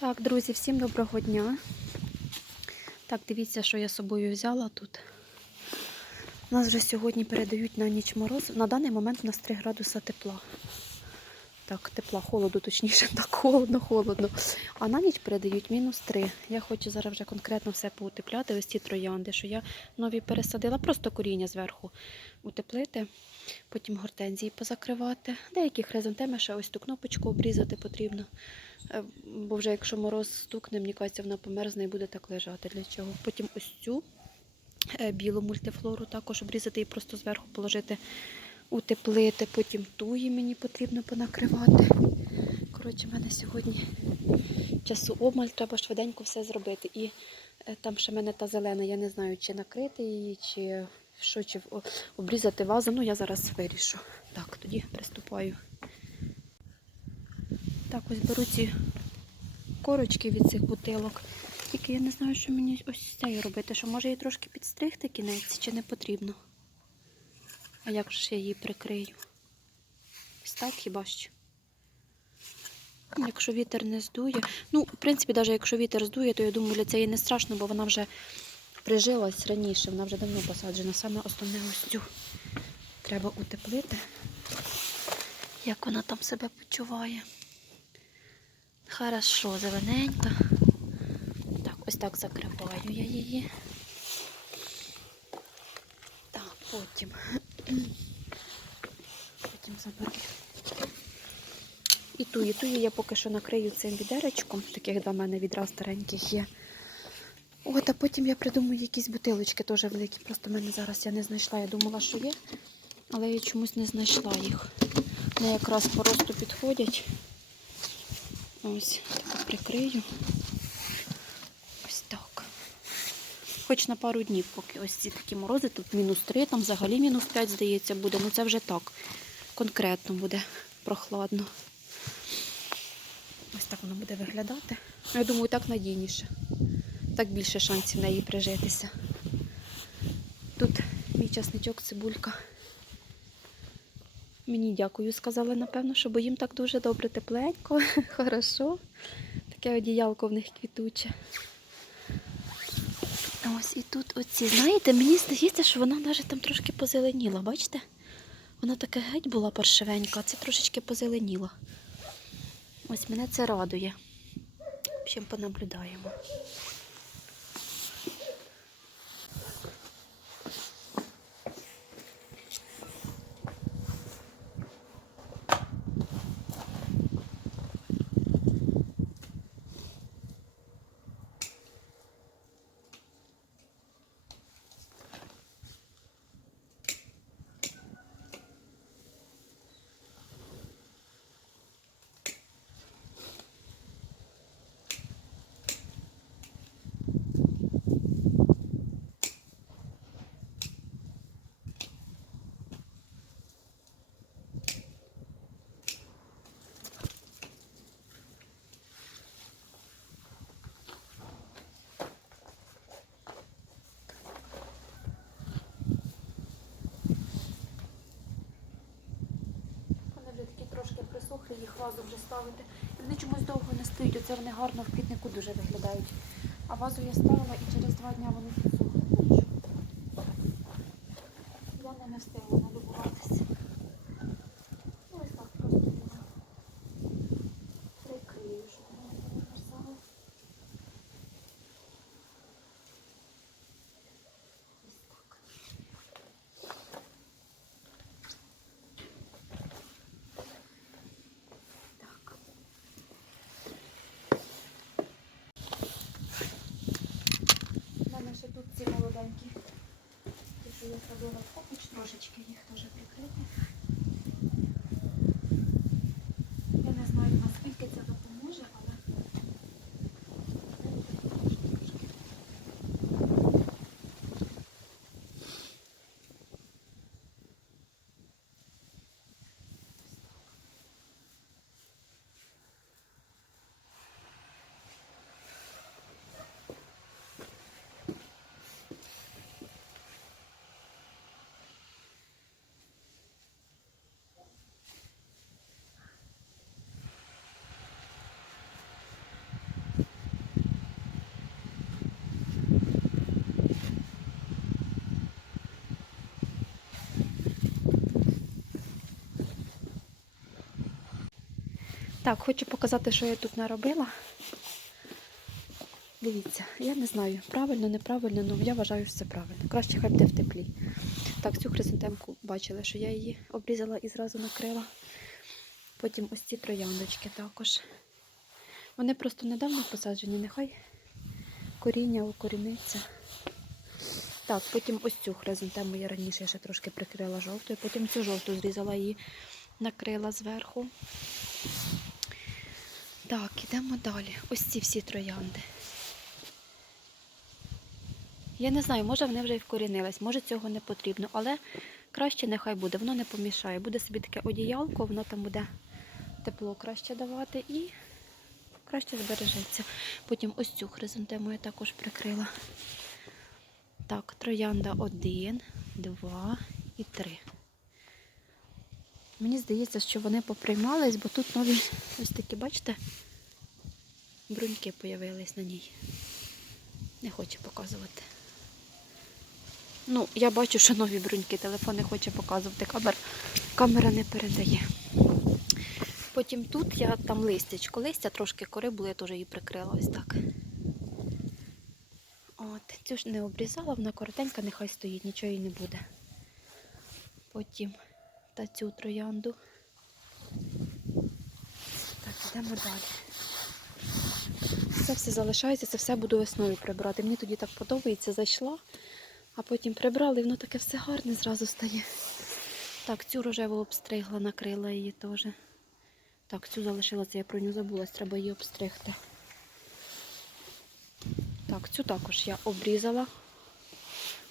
Так, друзі, всім доброго дня. Так, дивіться, що я з собою взяла тут. Нас вже сьогодні передають на ніч мороз. На даний момент у нас 3 градуса тепла. Так, тепла, холоду, точніше, так холодно, холодно. А на ніч передають мінус 3. Я хочу зараз вже конкретно все поутепляти, ось ці троянди, що я нові пересадила, просто коріння зверху утеплити, потім гортензії позакривати. Деякі хризантеми ще ось ту кнопочку обрізати потрібно. Е, Бо вже якщо мороз стукне, мені кажеться, вона померзне і буде так лежати. Для чого? Потім ось цю е, білу мультифлору також обрізати і просто зверху положити, утеплити. Потім туї мені потрібно понакривати. Коротше, в мене сьогодні часу обмаль, треба швиденько все зробити. І е, там ще в мене та зелена, я не знаю, чи накрити її, чи що, чи обрізати вазу. Ну, я зараз вирішу. Так, тоді приступаю. Так, ось беру ці корочки від цих бутилок. Тільки я не знаю, що мені ось з цією робити. Що може її трошки підстригти кінець, чи не потрібно. Як ж я її прикрию? Ось так хіба що. Якщо вітер не здує. Ну, в принципі, навіть якщо вітер здує, то я думаю, для цієї не страшно, бо вона вже прижилась раніше, вона вже давно посаджена. Саме основне ось цю треба утеплити. Як вона там себе почуває. Хорошо, зелененька. Так, ось так закриваю я її. Так, потім. Потім заберу. І ту, і ту я поки що накрию цим відеречком. Таких два в мене відра стареньких є. От, а потім я придумаю якісь бутилочки теж великі. Просто в мене зараз я не знайшла. Я думала, що є, але я чомусь не знайшла їх. Вони якраз по росту підходять. Ось, так прикрию. Ось так. Хоч на пару днів, поки ось ці такі морози, тут мінус 3, там взагалі мінус 5, здається, буде. Ну це вже так. Конкретно буде прохладно. Ось так воно буде виглядати. Ну, Я думаю, так надійніше. Так більше шансів на її прижитися. Тут мій часничок, цибулька. Мені дякую, сказали, напевно, що бо їм так дуже добре, тепленько, хорошо. Таке одіялко в них квітуче. Ось і тут оці. Знаєте, мені здається, що вона навіть там трошки позеленіла, бачите? Вона така геть була паршивенька, а це трошечки позеленіла. Ось мене це радує. Общем, понаблюдаємо. Їх вазу вже ставити. І вони чомусь довго не стоять. Оце вони гарно в квітнику дуже виглядають. А вазу я ставила і через два дні вони підсохли. Я не встигла надобуватися. Ну, ось так просто його прикрию, щоб вони не замерзали. Ось так. Так. У мене ще тут ці молоденькі. Ті, що я садила, хоч трошечки їх. Так, хочу показати, що я тут наробила. Дивіться, я не знаю, правильно, неправильно, але я вважаю, що це правильно. Краще хай буде в теплі. Так, цю хризантемку бачили, що я її обрізала і зразу накрила. Потім ось ці трояндочки також. Вони просто недавно посаджені, нехай коріння укоріниться. Так, потім ось цю хризантему я раніше ще трошки прикрила жовтою, потім цю жовту зрізала і накрила зверху. Так, ідемо далі. Ось ці всі троянди. Я не знаю, може вони вже і вкорінились, може цього не потрібно, але краще нехай буде, воно не помішає. Буде собі таке одіялко, воно там буде тепло краще давати і краще збережеться. Потім ось цю хризантему я також прикрила. Так, троянда один, два і три. Мені здається, що вони поприймались, бо тут нові ось такі, бачите, бруньки появились на ній. Не хочу показувати. Ну, я бачу, що нові бруньки, телефон не хоче показувати, камера, камера не передає. Потім тут я там листячко, листя трошки кори було, я теж її прикрила ось так. От, цю ж не обрізала, вона коротенька, нехай стоїть, нічого їй не буде. Потім та цю троянду. Так, йдемо далі. Це все залишається, це все буду весною прибирати. Мені тоді так подобається, зайшла, а потім прибрала і воно таке все гарне зразу стає. Так, цю рожеву обстригла, накрила її теж. Так, цю залишила, це я про нього забулась, треба її обстригти. Так, цю також я обрізала,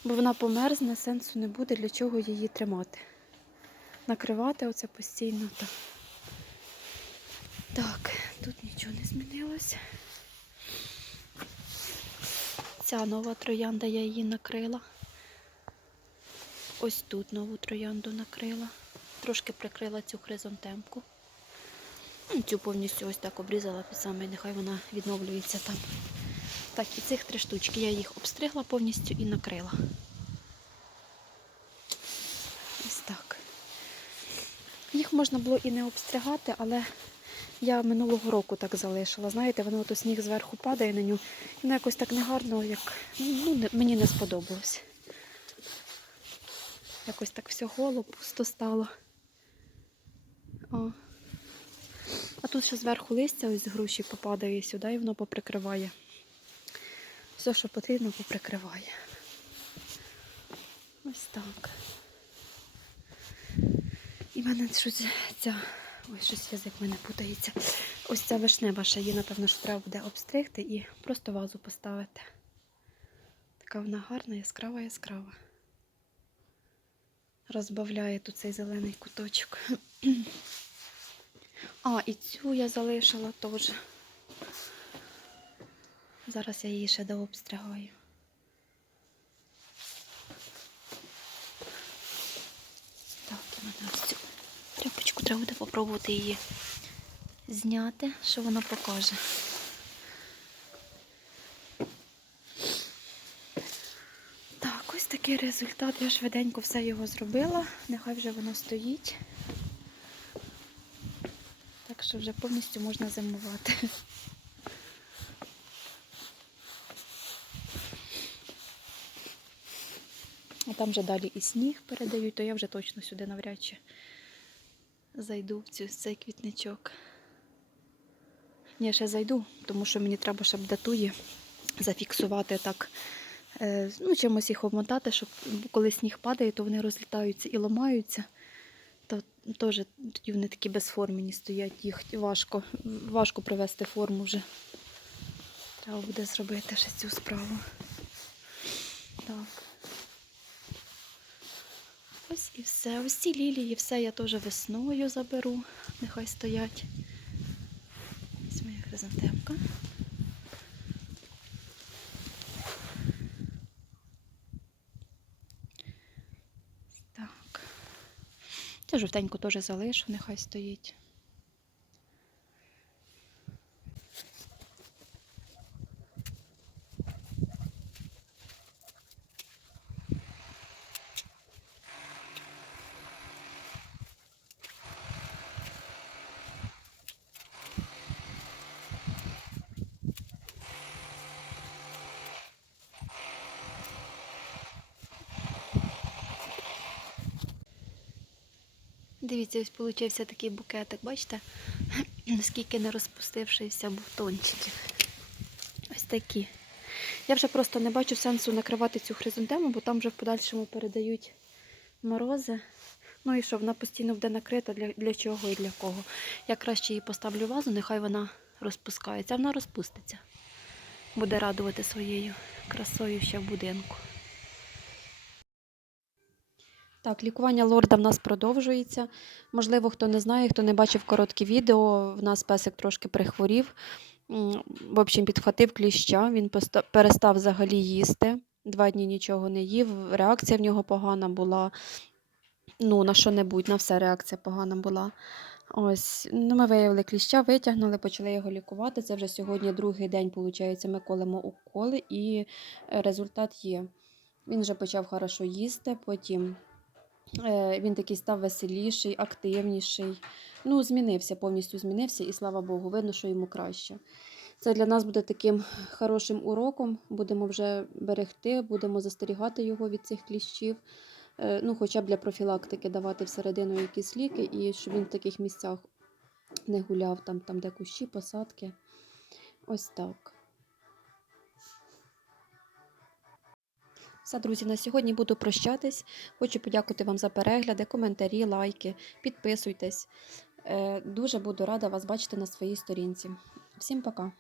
бо вона померзне, сенсу не буде, для чого її тримати. Накривати оце постійно. Так, так тут нічого не змінилося. Ця нова троянда я її накрила. Ось тут нову троянду накрила. Трошки прикрила цю хризантемку. Ну, Цю повністю ось так обрізала під саме, нехай вона відновлюється там. Так, і цих три штучки я їх обстригла повністю і накрила. Ось так. Їх можна було і не обстригати, але я минулого року так залишила. Знаєте, воно ото сніг зверху падає на нього. Воно якось так негарно, як ну, мені не сподобалось. Якось так все голо, пусто стало. О. А тут ще зверху листя ось груші попадає сюди і воно поприкриває. Все, що потрібно, поприкриває. Ось так. І в мене щось ця. Ой, щось язик в мене путається. Ось ця вишнева ще її, напевно, що треба буде обстригти і просто вазу поставити. Така вона гарна, яскрава, яскрава. Розбавляє тут цей зелений куточок. А, і цю я залишила теж. Зараз я її ще дообстригаю. Так, і мене треба буде попробувати її зняти, що вона покаже. Так, ось такий результат. Я швиденько все його зробила. Нехай вже воно стоїть. Так що вже повністю можна зимувати. А там вже далі і сніг передають, то я вже точно сюди навряд чи зайду в цю, цей квітничок. Ні, ще зайду, тому що мені треба, щоб датує зафіксувати так, е, ну, чимось їх обмотати, щоб коли сніг падає, то вони розлітаються і ламаються. То теж тоді вони такі безформені стоять, їх важко, важко привести форму вже. Треба буде зробити ще цю справу. Так. Ось і все. Ось ці лілії, все я теж весною заберу. Нехай стоять. Ось моя хризантемка. Так. Цю жовтеньку теж залишу, нехай стоїть. Дивіться, ось получився такий букетик, бачите? Скільки не розпустившися бутончиків. Ось такі. Я вже просто не бачу сенсу накривати цю хризантему, бо там вже в подальшому передають морози. Ну і що, вона постійно буде накрита для, для чого і для кого. Я краще її поставлю вазу, нехай вона розпускається, вона розпуститься. Буде радувати своєю красою ще в будинку. Так, лікування лорда в нас продовжується. Можливо, хто не знає, хто не бачив короткі відео, в нас песик трошки прихворів. В общем, підхватив кліща, він перестав взагалі їсти. Два дні нічого не їв. Реакція в нього погана була. Ну, на що-небудь, на все реакція погана була. Ось, ну, ми виявили кліща, витягнули, почали його лікувати. Це вже сьогодні другий день, виходить, ми колемо уколи, і е, результат є. Він вже почав хорошо їсти, потім він такий став веселіший, активніший. Ну, змінився, повністю змінився, і слава Богу, видно, що йому краще. Це для нас буде таким хорошим уроком. Будемо вже берегти, будемо застерігати його від цих кліщів. Е, Ну, хоча б для профілактики давати всередину якісь ліки, і щоб він в таких місцях не гуляв, там, там де кущі, посадки. Ось так. Все, друзі, на сьогодні буду прощатись. Хочу подякувати вам за перегляди, коментарі, лайки. Підписуйтесь. Е, Дуже буду рада вас бачити на своїй сторінці. Всім пока!